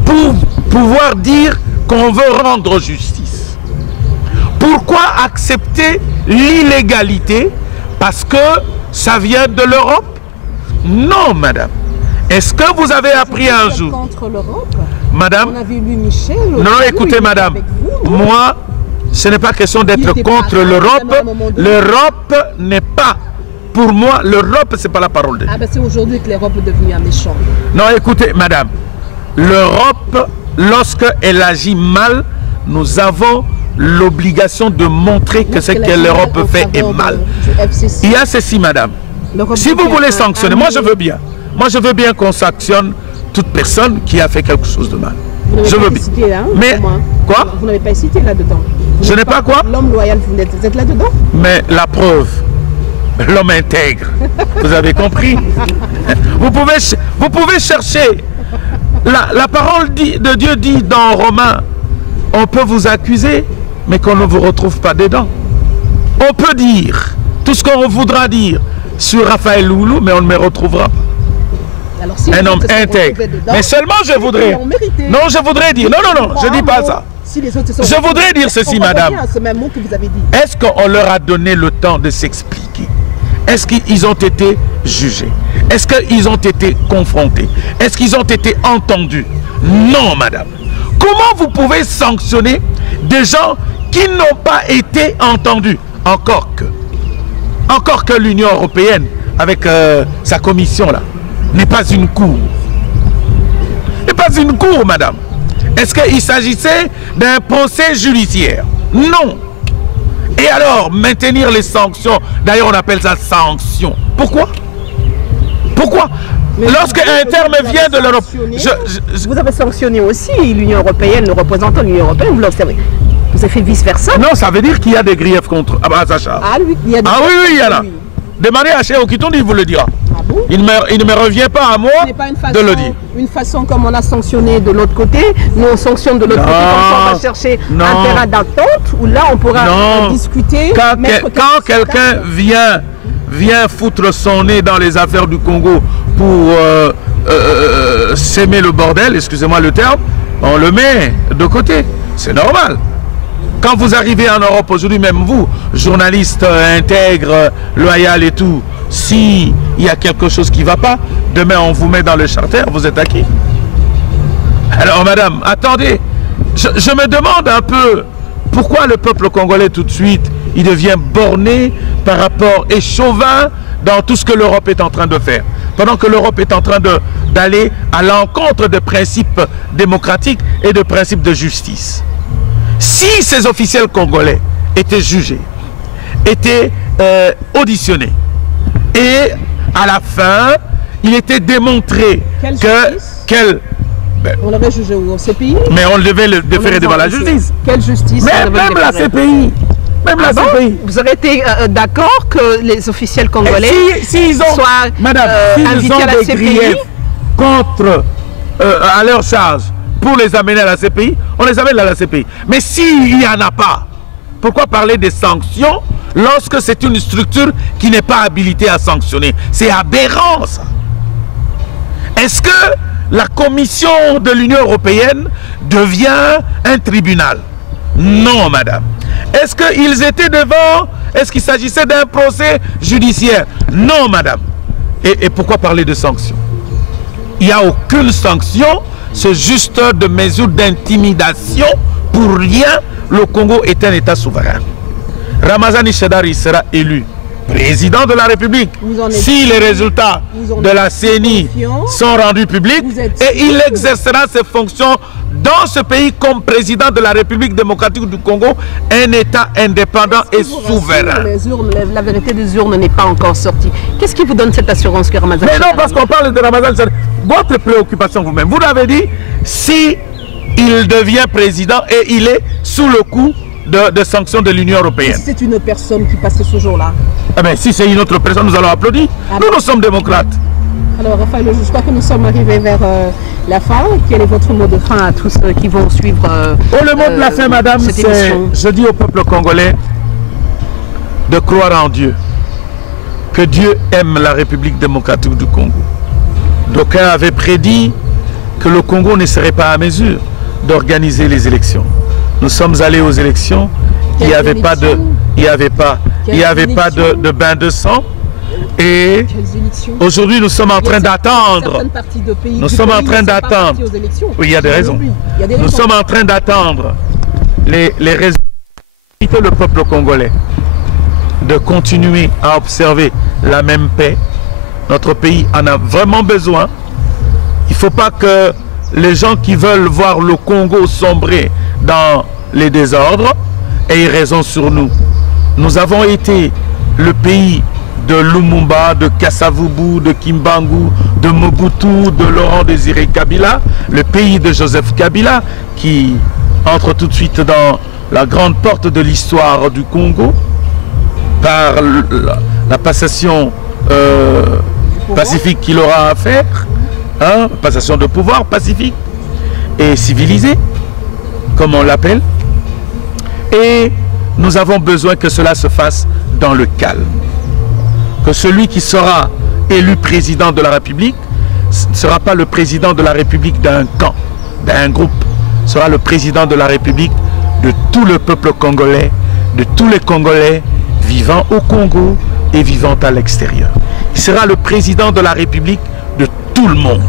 pour pouvoir dire qu'on veut rendre justice? Pourquoi accepter l'illégalité parce que ça vient de l'Europe? Non, madame. Est-ce que vous avez appris un jour? Contre l'Europe? Madame? On avait lu Michel. Non, écoutez, madame. Moi, ce n'est pas question d'être contre l'Europe. L'Europe n'est pas. Pour moi, l'Europe, ce n'est pas la parole de Dieu. Ah ben c'est aujourd'hui que l'Europe est devenue un méchant. Non, écoutez, madame. L'Europe, lorsqu'elle agit mal, nous avons l'obligation de montrer que ce que l'Europe fait est mal. Il y a ceci, madame. Si vous voulez sanctionner, moi je veux bien. Moi je veux bien qu'on sanctionne toute personne qui a fait quelque chose de mal. Je veux bien. Cité, hein, mais quoi? Vous n'avez pas cité là-dedans. Je n'ai pas quoi? L'homme loyal, vous êtes là-dedans? Mais la preuve, l'homme intègre. Vous avez compris? Vous pouvez chercher. La parole de Dieu dit dans Romains, on peut vous accuser, mais qu'on ne vous retrouve pas dedans. On peut dire tout ce qu'on voudra dire sur Raphaël Loulou, mais on ne me retrouvera pas. Alors, si un homme intègre. Dedans, mais seulement je voudrais. Non, je voudrais dire. Non, je ne dis pas ça. Si les autres se sont je voudrais dire ceci, madame. Ce même mot que vous avez dit. Est-ce qu'on leur a donné le temps de s'expliquer? Est-ce qu'ils ont été jugés? Est-ce qu'ils ont été confrontés? Est-ce qu'ils ont été entendus? Non, madame. Comment vous pouvez sanctionner des gens qui n'ont pas été entendus? Encore que l'Union européenne, avec sa commission là, n'est pas une cour. N'est pas une cour, madame. Est-ce qu'il s'agissait d'un procès judiciaire? Non. Et alors, maintenir les sanctions, d'ailleurs on appelle ça sanction. Pourquoi? Pourquoi? Lorsque un terme vient de l'Europe... Vous avez sanctionné aussi l'Union européenne, le représentant de l'Union européenne, vous l'observez. Vous avez fait vice-versa? Non, ça veut dire qu'il y a des griefs contre Sacha. Ah oui, il y a des... Ah oui, il y en a. Demandez à Chez Okitondi, il vous le dira. Ah bon? Il ne me revient pas à moi de le dire. Une façon comme on a sanctionné de l'autre côté, nous on sanctionne de l'autre côté, comme ça on va chercher un terrain d'attente où là on pourra discuter. Quand quelqu'un vient foutre son nez dans les affaires du Congo pour s'aimer le bordel, excusez-moi le terme, on le met de côté. C'est normal. Quand vous arrivez en Europe aujourd'hui, même vous, journaliste intègre, loyal et tout, s'il y a quelque chose qui ne va pas, demain on vous met dans le charter, vous êtes acquis. Alors madame, attendez, je me demande un peu pourquoi le peuple congolais tout de suite, il devient borné par rapport et chauvin dans tout ce que l'Europe est en train de faire. Pendant que l'Europe est en train d'aller à l'encontre des principes démocratiques et de principes de justice. Si ces officiels congolais étaient jugés, étaient auditionnés, et à la fin, il était démontré on l'avait jugé où? Au CPI? Mais on devait le déférer devant la justice. Quelle justice? Mais même la CPI. Même la CPI. Vous aurez été d'accord que les officiels congolais soient invités à la CPI contre, à leur charge, pour les amener à la CPI, on les amène à la CPI. Mais s'il n'y en a pas, pourquoi parler des sanctions lorsque c'est une structure qui n'est pas habilitée à sanctionner? C'est aberrant, ça. Est-ce que la Commission de l'Union européenne devient un tribunal? Non, madame. Est-ce qu'ils étaient devant? Est-ce qu'il s'agissait d'un procès judiciaire? Non, madame. Et pourquoi parler de sanctions? Il n'y a aucune sanction. C'est juste de mesures d'intimidation. Pour rien, le Congo est un État souverain. Ramazani Shadari sera élu président de la République si les résultats de la CENI sont rendus publics, et il exercera ses fonctions dans ce pays comme président de la République démocratique du Congo, un État indépendant et souverain. La vérité des urnes n'est pas encore sortie. Qu'est-ce qui vous donne cette assurance que Ramazani? Mais non, parce qu'on parle de Ramazani Shadari. Votre préoccupation vous-même, vous l'avez dit, si il devient président et il est sous le coup de sanctions de l'Union européenne. Si c'est une personne qui passe ce jour-là? Eh bien, si c'est une autre personne, nous allons applaudir. Nous sommes démocrates. Alors, Raphaël, je crois que nous sommes arrivés vers la fin. Quel est votre mot de fin à tous ceux qui vont suivre le mot de la fin, madame, c'est, je dis au peuple congolais de croire en Dieu. Que Dieu aime la République démocratique du Congo. D'aucuns avaient prédit que le Congo ne serait pas à mesure d'organiser les élections. Nous sommes allés aux élections, il n'y avait pas de bain de sang. Et aujourd'hui, nous sommes en train d'attendre. Nous sommes en train d'attendre. Oui, il y a des raisons. Nous sommes en train d'attendre les résultats. Le peuple congolais de continuer à observer la même paix. Notre pays en a vraiment besoin. Il ne faut pas que les gens qui veulent voir le Congo sombrer dans les désordres ait raison sur nous. Nous avons été le pays de Lumumba, de Kasavubu, de Kimbangu, de Mobutu, de Laurent Désiré Kabila, le pays de Joseph Kabila, qui entre tout de suite dans la grande porte de l'histoire du Congo, par la passation pacifique qu'il aura à faire, hein, passation de pouvoir pacifique et civilisée, comme on l'appelle. Et nous avons besoin que cela se fasse dans le calme. Que celui qui sera élu président de la République ne sera pas le président de la République d'un camp, d'un groupe, sera le président de la République de tout le peuple congolais, de tous les Congolais vivant au Congo et vivant à l'extérieur. Il sera le président de la République de tout le monde.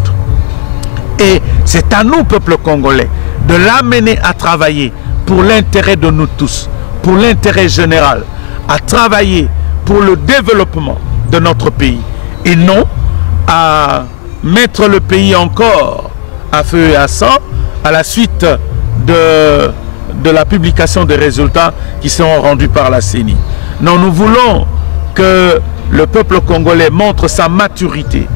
Et c'est à nous, peuple congolais, de l'amener à travailler pour l'intérêt de nous tous, pour l'intérêt général, à travailler pour le développement de notre pays et non à mettre le pays encore à feu et à sang à la suite de la publication des résultats qui seront rendus par la CENI. Non, nous voulons que le peuple congolais montre sa maturité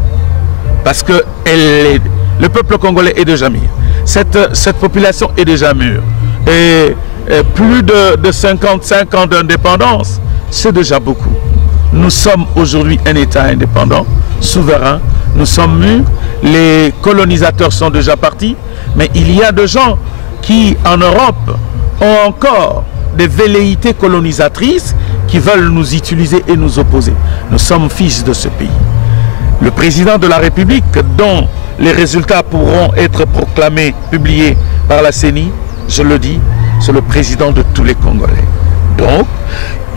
parce que le peuple congolais est déjà mûr. Cette population est déjà mûre. Et plus de 55 ans d'indépendance, c'est déjà beaucoup. Nous sommes aujourd'hui un État indépendant, souverain, nous sommes mûrs, les colonisateurs sont déjà partis, mais il y a des gens qui, en Europe, ont encore des velléités colonisatrices qui veulent nous utiliser et nous opposer. Nous sommes fils de ce pays. Le président de la République, dont les résultats pourront être proclamés, publiés par la CENI, je le dis, c'est le président de tous les Congolais. Donc,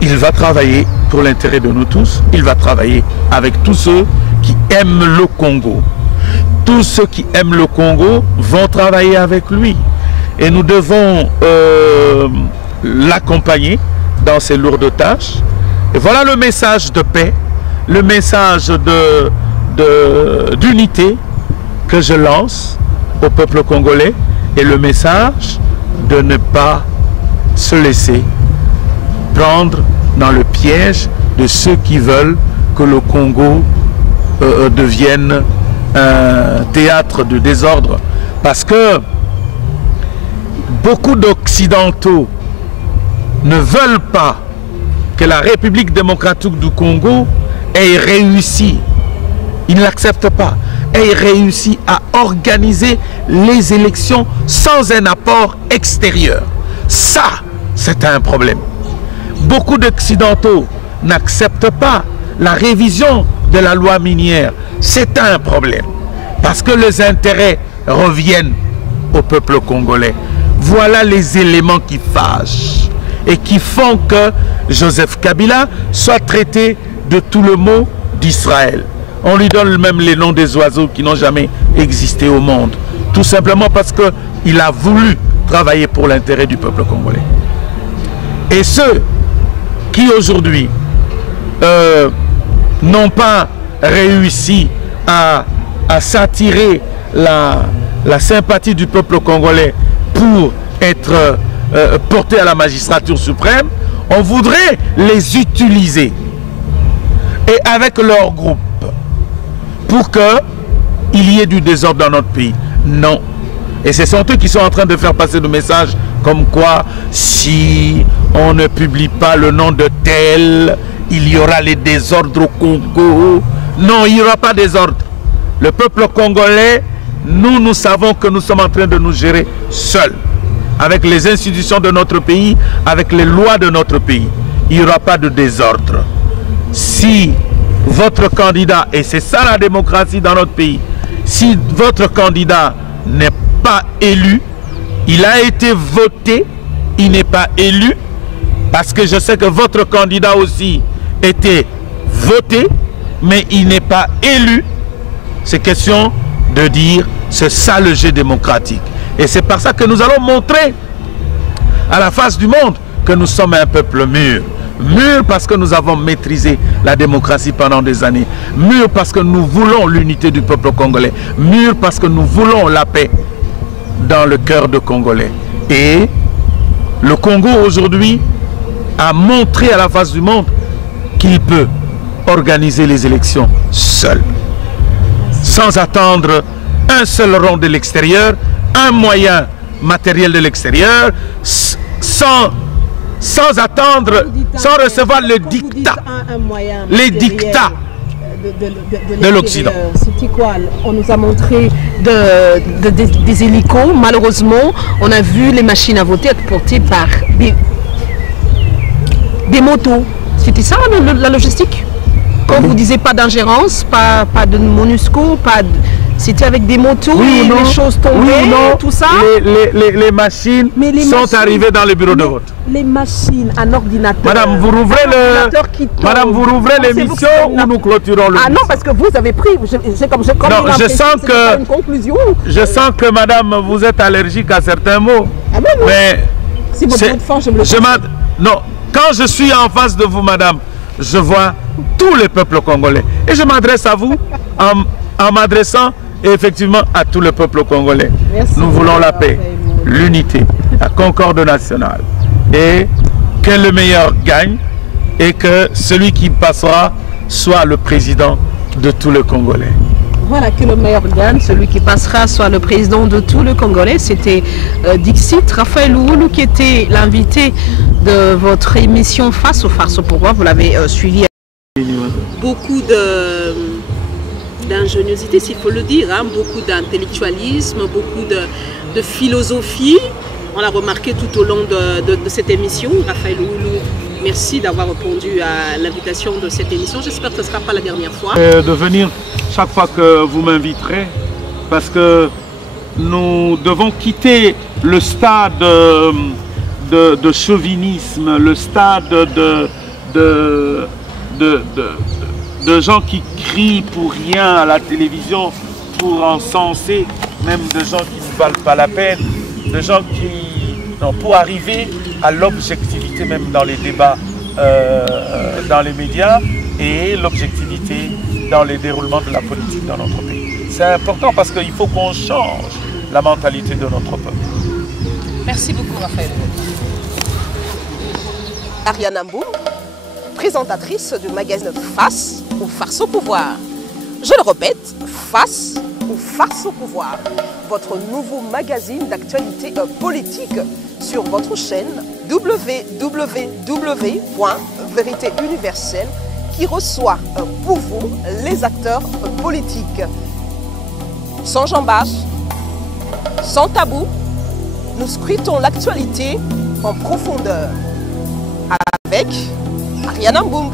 il va travailler pour l'intérêt de nous tous. Il va travailler avec tous ceux qui aiment le Congo. Tous ceux qui aiment le Congo vont travailler avec lui. Et nous devons l'accompagner dans ses lourdes tâches. Et voilà le message de paix, le message d'unité que je lance au peuple congolais et le message de ne pas se laisser prendre dans le piège de ceux qui veulent que le Congo devienne un théâtre de désordre. Parce que beaucoup d'Occidentaux ne veulent pas que la République démocratique du Congo ait réussi, ils ne l'acceptent pas, ait réussi à organiser les élections sans un apport extérieur. Ça, c'est un problème. Beaucoup d'Occidentaux n'acceptent pas la révision de la loi minière. C'est un problème. Parce que les intérêts reviennent au peuple congolais. Voilà les éléments qui fâchent et qui font que Joseph Kabila soit traité de tout le mot d'Israël. On lui donne même les noms des oiseaux qui n'ont jamais existé au monde. Tout simplement parce qu'il a voulu travailler pour l'intérêt du peuple congolais. Et ceux qui aujourd'hui n'ont pas réussi à s'attirer la sympathie du peuple congolais pour être portés à la magistrature suprême, on voudrait les utiliser et avec leur groupe pour qu'il y ait du désordre dans notre pays. Non. Et ce sont eux qui sont en train de faire passer le message comme quoi si on ne publie pas le nom de tel, il y aura les désordres au Congo. Non, il n'y aura pas de désordre. Le peuple congolais, nous savons que nous sommes en train de nous gérer seuls, avec les institutions de notre pays, avec les lois de notre pays. Il n'y aura pas de désordre. Si votre candidat, et c'est ça la démocratie dans notre pays, si votre candidat n'est pas élu, il a été voté, il n'est pas élu, parce que je sais que votre candidat aussi était voté, mais il n'est pas élu, c'est question de dire c'est ça le jeu démocratique. Et c'est par ça que nous allons montrer à la face du monde que nous sommes un peuple mûr. Mûr parce que nous avons maîtrisé la démocratie pendant des années. Mûr parce que nous voulons l'unité du peuple congolais. Mûr parce que nous voulons la paix dans le cœur de Congolais. Et le Congo aujourd'hui a montré à la face du monde qu'il peut organiser les élections seul, sans attendre un seul rond de l'extérieur, un moyen matériel de l'extérieur, sans attendre, sans recevoir le dictat, les dictats de l'Occident. C'était quoi? On nous a montré des hélicos. Malheureusement, on a vu les machines à voter être portées par des motos. C'était ça la logistique? Quand vous disiez pas d'ingérence, pas de MONUSCO, c'était avec des motos, oui, les choses tombaient, tout ça. Les machines sont arrivées dans les bureaux de vote. Les machines, un ordinateur. Madame, vous rouvrez l'émission ou nous clôturons le. Ah non, parce que vous avez pris. Je sens que madame, vous êtes allergique à certains mots. Ah ben non. Mais si votre mot de fin, je me le non, quand je suis en face de vous, madame, je vois tous les peuples congolais. Et je m'adresse à vous en m'adressant effectivement à tout le peuple congolais. Merci. Nous voulons la paix, l'unité, la concorde nationale. Et que le meilleur gagne et que celui qui passera soit le président de tous les Congolais. Voilà, que le meilleur gagne, celui qui passera soit le président de tous les Congolais. C'était Dixit Raphaël Ououlou qui était l'invité de votre émission Face au pouvoir. Vous l'avez suivi. Beaucoup d'ingéniosité, s'il faut le dire, hein, beaucoup d'intellectualisme, beaucoup de philosophie. On l'a remarqué tout au long de cette émission. Raphaël Ououlou, merci d'avoir répondu à l'invitation de cette émission. J'espère que ce ne sera pas la dernière fois. De venir chaque fois que vous m'inviterez, parce que nous devons quitter le stade de chauvinisme, le stade de gens qui crient pour rien à la télévision, pour encenser, même de gens qui ne valent pas la peine, de gens qui... Non, pour arriver à l'objectivité même dans les débats, dans les médias et l'objectivité dans les déroulements de la politique dans notre pays. C'est important parce qu'il faut qu'on change la mentalité de notre peuple. Merci beaucoup, Raphaël. Ariane Mboum, présentatrice du magazine Face ou Farce au pouvoir. Je le répète, Face ou Farce au pouvoir. Votre nouveau magazine d'actualité politique sur votre chaîne www.vérité universelle qui reçoit pour vous les acteurs politiques. Sans jambage, sans tabou, nous scrutons l'actualité en profondeur. Avec Ariane Mboum,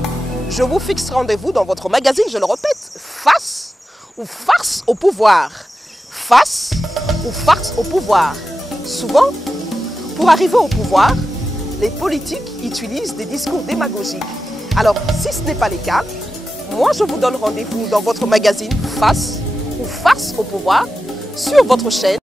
je vous fixe rendez-vous dans votre magazine, je le répète, Face ou Farce au pouvoir. Face ou farce au pouvoir. Souvent, pour arriver au pouvoir, les politiques utilisent des discours démagogiques. Alors, si ce n'est pas le cas, moi je vous donne rendez-vous dans votre magazine Face ou Farce au pouvoir sur votre chaîne